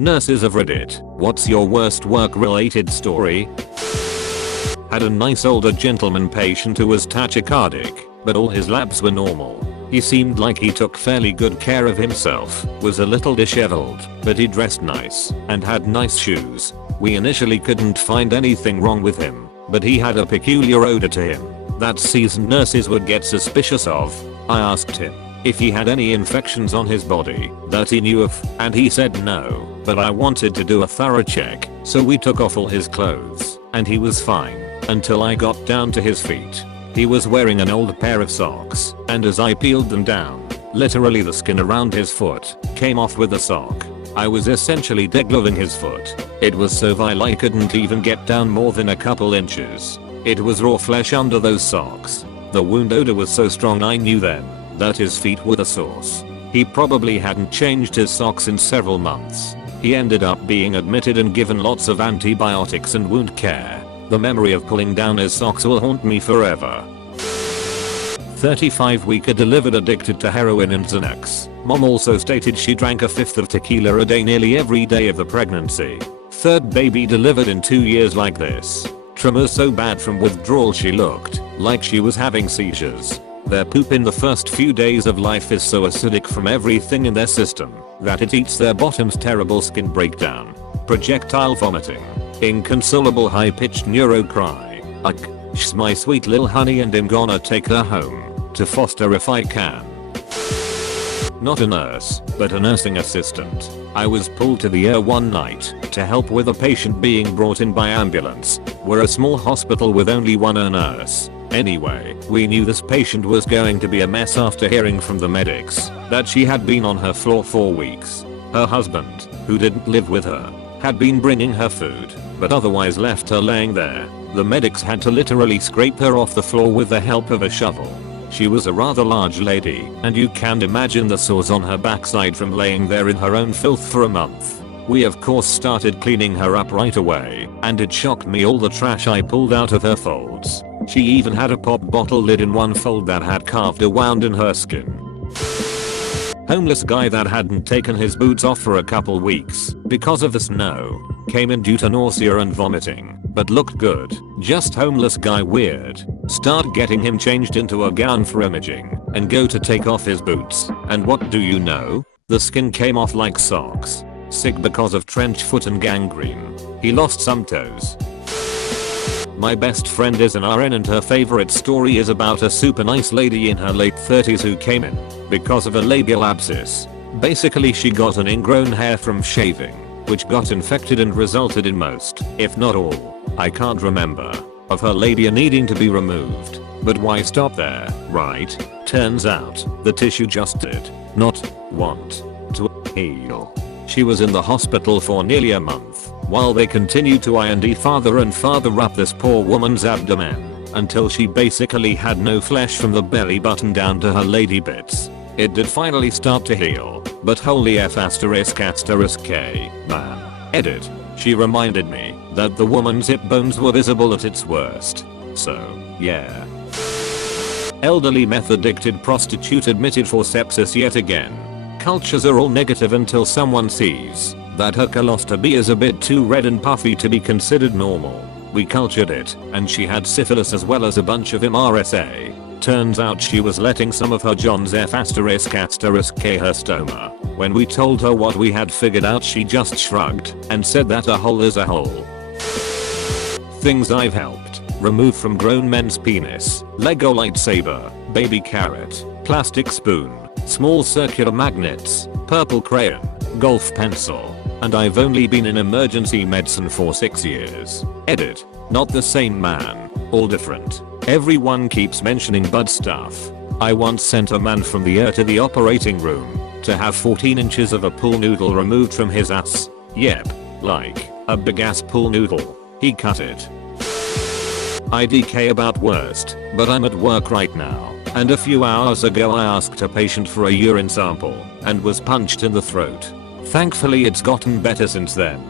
Nurses of Reddit, what's your worst work-related story? Had a nice older gentleman patient who was tachycardic, but all his labs were normal. He seemed like he took fairly good care of himself, was a little disheveled, but he dressed nice, and had nice shoes. We initially couldn't find anything wrong with him, but he had a peculiar odor to him that seasoned nurses would get suspicious of. I asked him if he had any infections on his body that he knew of, and he said no, but I wanted to do a thorough check, so we took off all his clothes, and he was fine, until I got down to his feet. He was wearing an old pair of socks, and as I peeled them down, literally the skin around his foot came off with the sock. I was essentially degloving his foot. It was so vile I couldn't even get down more than a couple inches. It was raw flesh under those socks. The wound odor was so strong I knew then that his feet were the source. He probably hadn't changed his socks in several months. He ended up being admitted and given lots of antibiotics and wound care. The memory of pulling down his socks will haunt me forever. 35-weeker delivered addicted to heroin and Xanax. Mom also stated she drank a fifth of tequila a day nearly every day of the pregnancy. Third baby delivered in 2 years like this. Tremor so bad from withdrawal she looked like she was having seizures. Their poop in the first few days of life is so acidic from everything in their system that it eats their bottoms. Terrible skin breakdown. Projectile vomiting. Inconsolable high-pitched neuro cry. Ugh, she's my sweet little honey and I'm gonna take her home to foster if I can. Not a nurse, but a nursing assistant. I was pulled to the ER one night to help with a patient being brought in by ambulance. We're a small hospital with only one nurse. Anyway, we knew this patient was going to be a mess after hearing from the medics that she had been on her floor for weeks. Her husband, who didn't live with her, had been bringing her food, but otherwise left her laying there. The medics had to literally scrape her off the floor with the help of a shovel. She was a rather large lady, and you can imagine the sores on her backside from laying there in her own filth for a month. We of course started cleaning her up right away, and it shocked me all the trash I pulled out of her folds. She even had a pop bottle lid in one fold that had carved a wound in her skin. Homeless guy that hadn't taken his boots off for a couple weeks because of the snow. Came in due to nausea and vomiting, but looked good. Just homeless guy weird. Start getting him changed into a gown for imaging, and go to take off his boots, and what do you know? The skin came off like socks. Sick because of trench foot and gangrene. He lost some toes. My best friend is an RN and her favorite story is about a super nice lady in her late 30s who came in because of a labial abscess. Basically she got an ingrown hair from shaving, which got infected and resulted in most, if not all, I can't remember, of her labia needing to be removed. But why stop there, right? Turns out, the tissue just did not want to heal. She was in the hospital for nearly a month while they continued to IND farther and farther up this poor woman's abdomen until she basically had no flesh from the belly button down to her lady bits. It did finally start to heal, but holy F*** K, man. Edit. She reminded me that the woman's hip bones were visible at its worst. So, yeah. Elderly meth addicted prostitute admitted for sepsis yet again. Cultures are all negative until someone sees that her colostomy is a bit too red and puffy to be considered normal. We cultured it, and she had syphilis as well as a bunch of MRSA. Turns out she was letting some of her John's F*** K her stoma. When we told her what we had figured out she just shrugged and said that a hole is a hole. Things I've helped remove from grown men's penis: Lego lightsaber, baby carrot, plastic spoon, small circular magnets, purple crayon, golf pencil, and I've only been in emergency medicine for 6 years. Edit. Not the same man, all different. Everyone keeps mentioning bud stuff. I once sent a man from the ER to the operating room to have 14 inches of a pool noodle removed from his ass. Yep, like a big ass pool noodle. He cut it. IDK about worst, but I'm at work right now, and a few hours ago I asked a patient for a urine sample and was punched in the throat. Thankfully it's gotten better since then.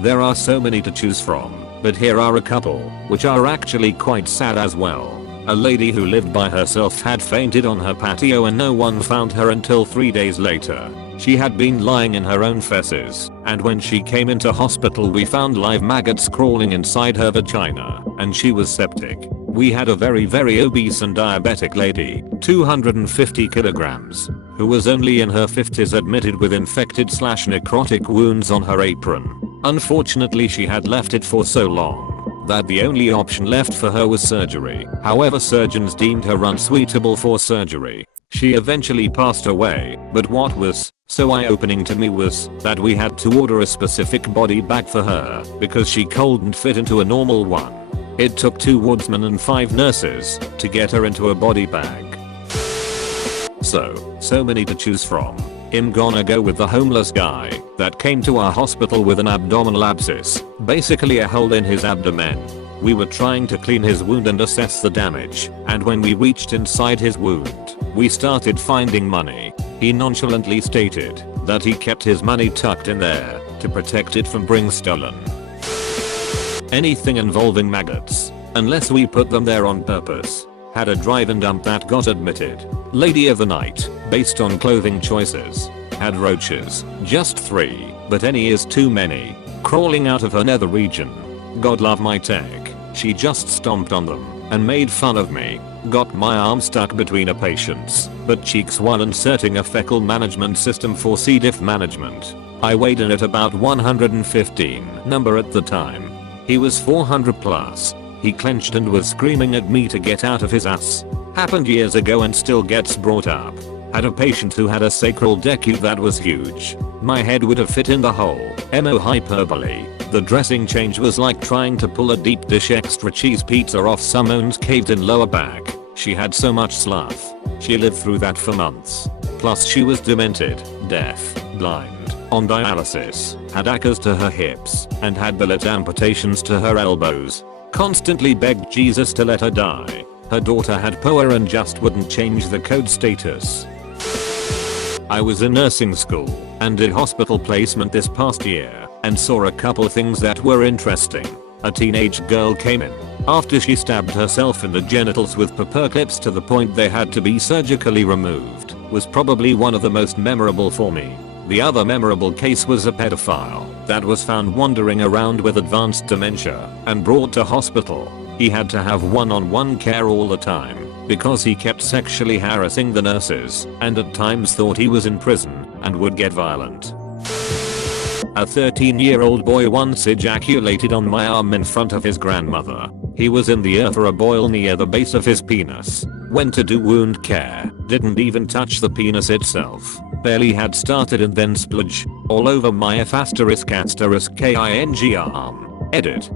There are so many to choose from, but here are a couple, which are actually quite sad as well. A lady who lived by herself had fainted on her patio and no one found her until 3 days later. She had been lying in her own feces, and when she came into hospital we found live maggots crawling inside her vagina, and she was septic. We had a very obese and diabetic lady, 250 kilograms, who was only in her 50s, admitted with infected/necrotic wounds on her apron. Unfortunately she had left it for so long that the only option left for her was surgery. However, surgeons deemed her unsuitable for surgery. She eventually passed away, but what was so eye-opening to me was that we had to order a specific body bag for her because she couldn't fit into a normal one. It took 2 woodsmen and 5 nurses to get her into a body bag. So many to choose from. I'm gonna go with the homeless guy that came to our hospital with an abdominal abscess, basically a hole in his abdomen. We were trying to clean his wound and assess the damage, and when we reached inside his wound, we started finding money. He nonchalantly stated that he kept his money tucked in there to protect it from being stolen. Anything involving maggots, unless we put them there on purpose. Had a drive-in dump that got admitted. Lady of the night, based on clothing choices. Had roaches, just 3, but any is too many, crawling out of her nether region. God love my tech, she just stomped on them and made fun of me. Got my arm stuck between a patient's butt cheeks while inserting a fecal management system for C. diff management. I weighed in at about 115 number at the time. He was 400 plus. He clenched and was screaming at me to get out of his ass. Happened years ago and still gets brought up. Had a patient who had a sacral decu that was huge. My head would have fit in the hole. No hyperbole. The dressing change was like trying to pull a deep dish extra cheese pizza off someone's caved in lower back. She had so much slough. She lived through that for months. Plus she was demented, deaf, blind, on dialysis, had ACAs to her hips, and had billet amputations to her elbows. Constantly begged Jesus to let her die. Her daughter had POA and just wouldn't change the code status. I was in nursing school and did hospital placement this past year and saw a couple things that were interesting. A teenage girl came in after she stabbed herself in the genitals with paper clips to the point they had to be surgically removed. Was probably one of the most memorable for me. The other memorable case was a pedophile that was found wandering around with advanced dementia and brought to hospital. He had to have one-on-one care all the time because he kept sexually harassing the nurses and at times thought he was in prison and would get violent. A 13-year-old boy once ejaculated on my arm in front of his grandmother. He was in the ER for a boil near the base of his penis. Went to do wound care, didn't even touch the penis itself. Barely had started and then spludge all over my F***ing arm. Edit.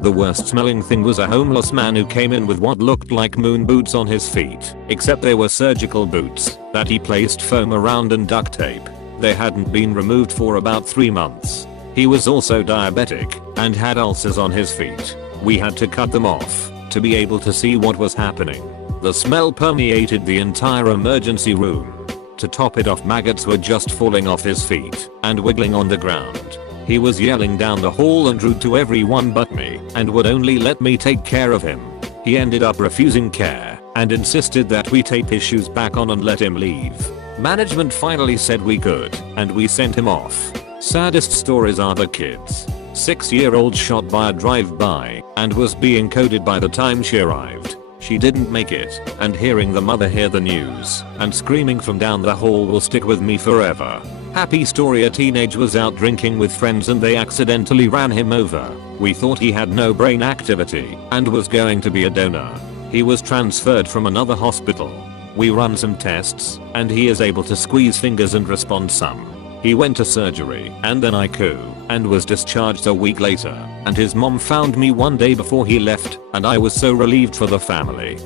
The worst smelling thing was a homeless man who came in with what looked like moon boots on his feet, except they were surgical boots that he placed foam around and duct tape. They hadn't been removed for about 3 months. He was also diabetic and had ulcers on his feet. We had to cut them off to be able to see what was happening. The smell permeated the entire emergency room. To top it off, maggots were just falling off his feet and wiggling on the ground. He was yelling down the hall and rude to everyone but me and would only let me take care of him. He ended up refusing care and insisted that we tape his shoes back on and let him leave. Management finally said we could and we sent him off. Saddest stories are the kids. 6-year-old shot by a drive-by and was being coded by the time she arrived. She didn't make it, and hearing the mother hear the news and screaming from down the hall will stick with me forever. Happy story, a teenager was out drinking with friends and they accidentally ran him over. We thought he had no brain activity and was going to be a donor. He was transferred from another hospital. We run some tests and he is able to squeeze fingers and respond some. He went to surgery and then ICU and was discharged a week later, and his mom found me one day before he left and I was so relieved for the family.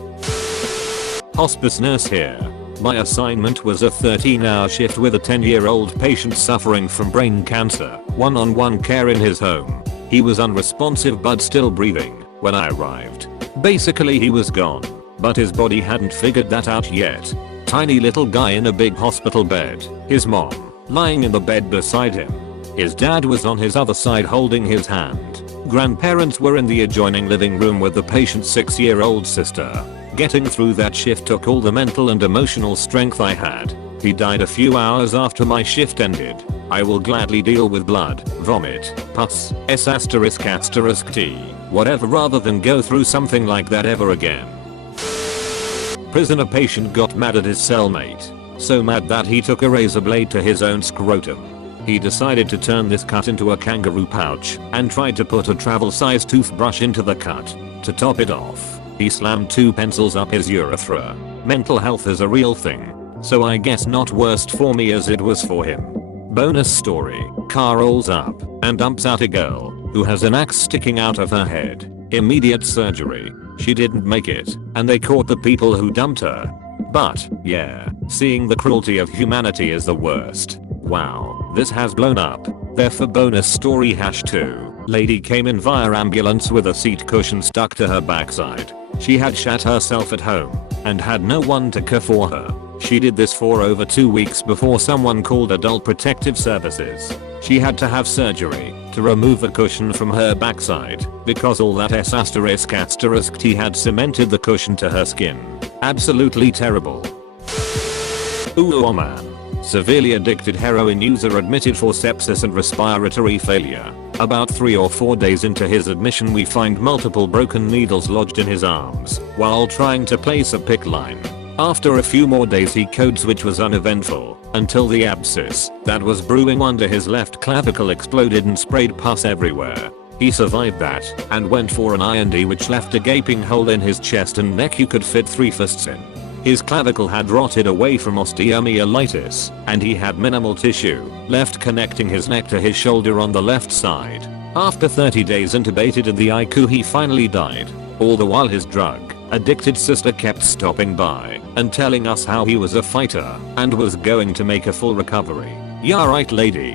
Hospice nurse here. My assignment was a 13-hour shift with a 10-year-old patient suffering from brain cancer, one-on-one care in his home. He was unresponsive but still breathing when I arrived. Basically he was gone, but his body hadn't figured that out yet. Tiny little guy in a big hospital bed, his mom lying in the bed beside him. His dad was on his other side holding his hand. Grandparents were in the adjoining living room with the patient's 6-year-old sister. Getting through that shift took all the mental and emotional strength I had. He died a few hours after my shift ended. I will gladly deal with blood, vomit, pus, s***t, whatever rather than go through something like that ever again. Prisoner patient got mad at his cellmate. So mad that he took a razor blade to his own scrotum. He decided to turn this cut into a kangaroo pouch and tried to put a travel-sized toothbrush into the cut. To top it off, he slammed 2 pencils up his urethra. Mental health is a real thing. So I guess not worst for me as it was for him. Bonus story, car rolls up and dumps out a girl who has an axe sticking out of her head. Immediate surgery. She didn't make it and they caught the people who dumped her. But, yeah, seeing the cruelty of humanity is the worst. Wow, this has blown up. Therefore bonus story #2. Lady came in via ambulance with a seat cushion stuck to her backside. She had shat herself at home and had no one to care for her. She did this for over 2 weeks before someone called Adult Protective Services. She had to have surgery to remove the cushion from her backside because all that s***t had cemented the cushion to her skin. Absolutely terrible. Ooh, oh man. Severely addicted heroin user admitted for sepsis and respiratory failure. About 3 or 4 days into his admission we find multiple broken needles lodged in his arms while trying to place a PICC line. After a few more days he code switch was uneventful until the abscess that was brewing under his left clavicle exploded and sprayed pus everywhere. He survived that and went for an IND which left a gaping hole in his chest and neck you could fit 3 fists in. His clavicle had rotted away from osteomyelitis and he had minimal tissue left connecting his neck to his shoulder on the left side. After 30 days intubated in the ICU he finally died. All the while his drug addicted sister kept stopping by and telling us how he was a fighter and was going to make a full recovery. Yeah right lady.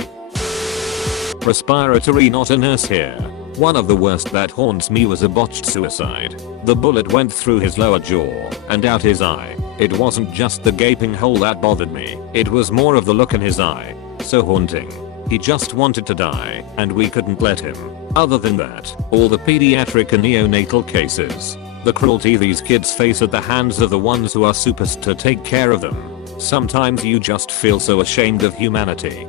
Respiratory not a nurse here. One of the worst that haunts me was a botched suicide. The bullet went through his lower jaw and out his eye. It wasn't just the gaping hole that bothered me, it was more of the look in his eye. So haunting. He just wanted to die and we couldn't let him. Other than that, all the pediatric and neonatal cases. The cruelty these kids face at the hands of the ones who are supposed to take care of them. Sometimes you just feel so ashamed of humanity.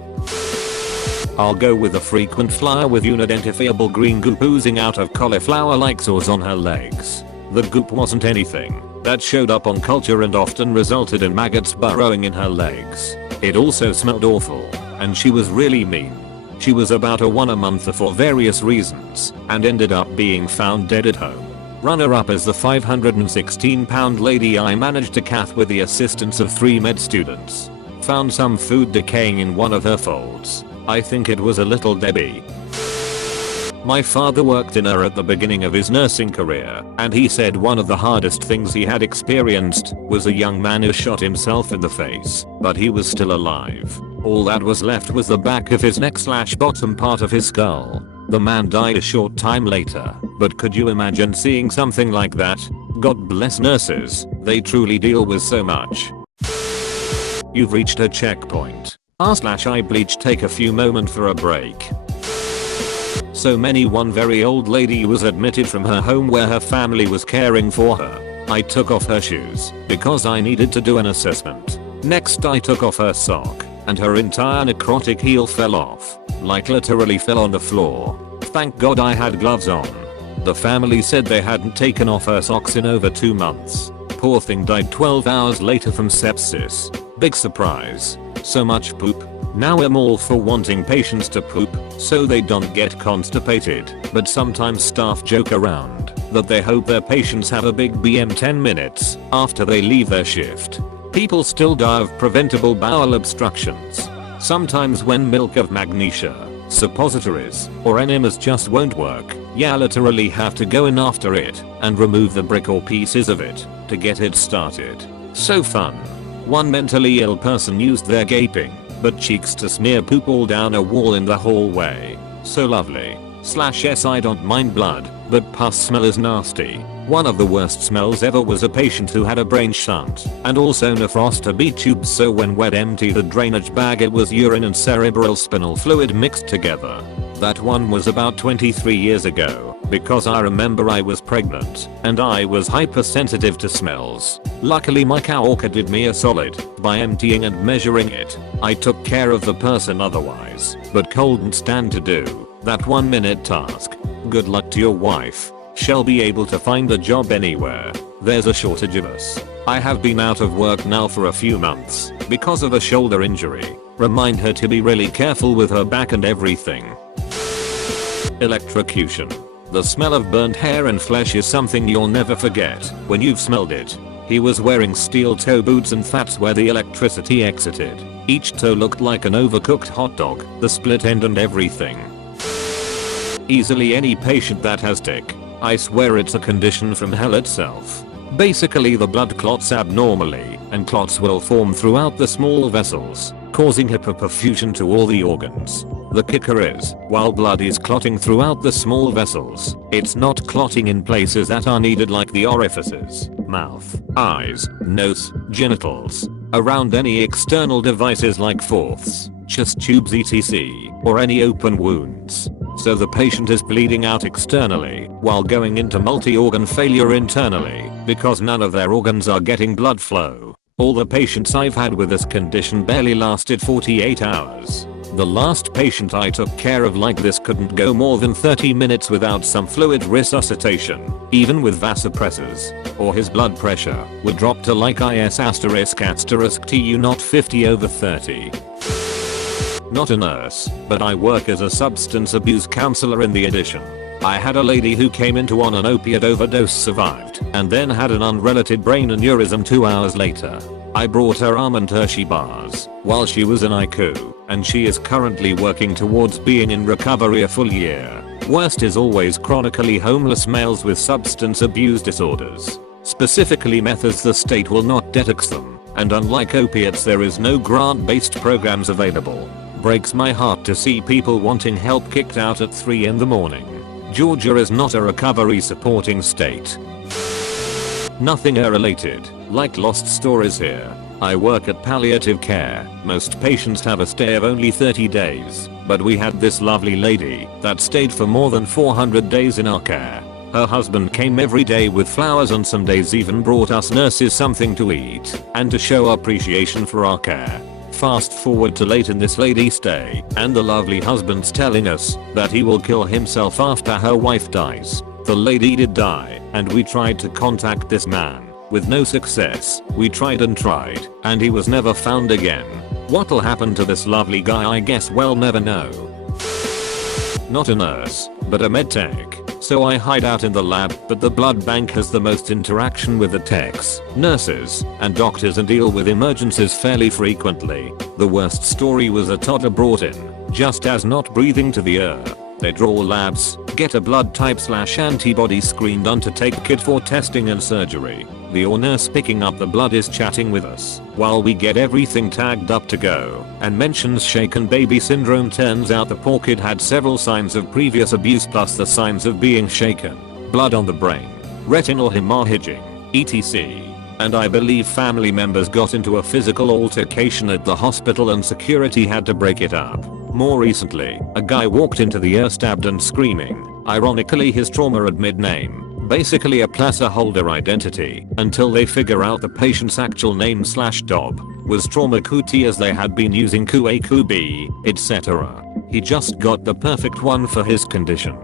I'll go with a frequent flyer with unidentifiable green goop oozing out of cauliflower-like sores on her legs. The goop wasn't anything that showed up on culture and often resulted in maggots burrowing in her legs. It also smelled awful, and she was really mean. She was about a 1 a month for various reasons, and ended up being found dead at home. Runner-up is the 516-pound lady I managed to cath with the assistance of 3 med students. Found some food decaying in one of her folds. I think it was a little Debbie. My father worked in her at the beginning of his nursing career, and he said one of the hardest things he had experienced was a young man who shot himself in the face, but he was still alive. All that was left was the back of his neck/bottom part of his skull. The man died a short time later, but could you imagine seeing something like that? God bless nurses, they truly deal with so much. You've reached a checkpoint. R/I bleach take a few moments for a break. So many one very old lady was admitted from her home where her family was caring for her. I took off her shoes because I needed to do an assessment. Next I took off her sock and her entire necrotic heel fell off. Like literally fell on the floor. Thank God I had gloves on. The family said they hadn't taken off her socks in over 2 months. Poor thing died 12 hours later from sepsis. Big surprise. So much poop. Now I'm all for wanting patients to poop so they don't get constipated, but sometimes staff joke around that they hope their patients have a big BM 10 minutes after they leave their shift. People still die of preventable bowel obstructions. Sometimes when milk of magnesia, suppositories, or enemas just won't work, yeah literally have to go in after it and remove the brick or pieces of it to get it started. So fun. One mentally ill person used their gaping butt cheeks to smear poop all down a wall in the hallway. So lovely. /s I don't mind blood, but pus smell is nasty. One of the worst smells ever was a patient who had a brain shunt and also nephrostomy tubes, so when we'd empty the drainage bag it was urine and cerebral spinal fluid mixed together. That one was about 23 years ago. because I remember I was pregnant and I was hypersensitive to smells. Luckily my coworker did me a solid by emptying and measuring it. I took care of the person otherwise, but couldn't stand to do that 1-minute task. Good luck to your wife. She'll be able to find a job anywhere. There's a shortage of us. I have been out of work now for a few months because of a shoulder injury. Remind her to be really careful with her back and everything. Electrocution. The smell of burnt hair and flesh is something you'll never forget when you've smelled it. He was wearing steel toe boots and that's where the electricity exited. Each toe looked like an overcooked hot dog, the split end and everything. Easily any patient that has tick. I swear it's a condition from hell itself. Basically the blood clots abnormally and clots will form throughout the small vessels, causing hyperperfusion to all the organs. The kicker is, while blood is clotting throughout the small vessels, it's not clotting in places that are needed like the orifices, mouth, eyes, nose, genitals, around any external devices like fourths, chest tubes etc., or any open wounds. So the patient is bleeding out externally while going into multi-organ failure internally because none of their organs are getting blood flow. All the patients I've had with this condition barely lasted 48 hours. The last patient I took care of like this couldn't go more than 30 minutes without some fluid resuscitation, even with vasopressors, or his blood pressure would drop to like IS***TU not 50/30. Not a nurse, but I work as a substance abuse counselor in the addition. I had a lady who came into on an opiate overdose, survived, and then had an unrelated brain aneurysm 2 hours later. I brought her almond Hershey bars while she was in ICU, and she is currently working towards being in recovery a full year. Worst is always chronically homeless males with substance abuse disorders, specifically methods the state will not detox them, and unlike opiates there is no grant-based programs available. Breaks my heart to see people wanting help kicked out at 3 in the morning. Georgia is not a recovery supporting state. Nothing related, like lost stories here. I work at palliative care. Most patients have a stay of only 30 days, but we had this lovely lady that stayed for more than 400 days in our care. Her husband came every day with flowers and some days even brought us nurses something to eat and to show appreciation for our care. Fast forward to late in this lady's stay, and the lovely husband's telling us that he will kill himself after her wife dies. The lady did die, and we tried to contact this man. With no success. We tried, and he was never found again. What'll happen to this lovely guy I guess we'll never know. Not a nurse, but a medtech. So I hide out in the lab, but the blood bank has the most interaction with the techs, nurses, and doctors and deal with emergencies fairly frequently. The worst story was a toddler brought in, just as not breathing to the air. They draw labs, get a blood type/antibody screened on to take kit for testing and surgery. The nurse picking up the blood is chatting with us while we get everything tagged up to go and mentions shaken baby syndrome. Turns out the poor kid had several signs of previous abuse plus the signs of being shaken, blood on the brain, retinal hemorrhaging, etc. And I believe family members got into a physical altercation at the hospital and security had to break it up. More recently, a guy walked into the ER stabbed and screaming. Ironically his trauma admit name. Basically a placeholder identity until they figure out the patient's actual name/job was trauma kuti as they had been using QA QB, etc. He just got the perfect one for his condition.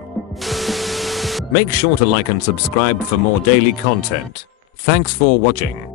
Make sure to like and subscribe for more daily content. Thanks for watching.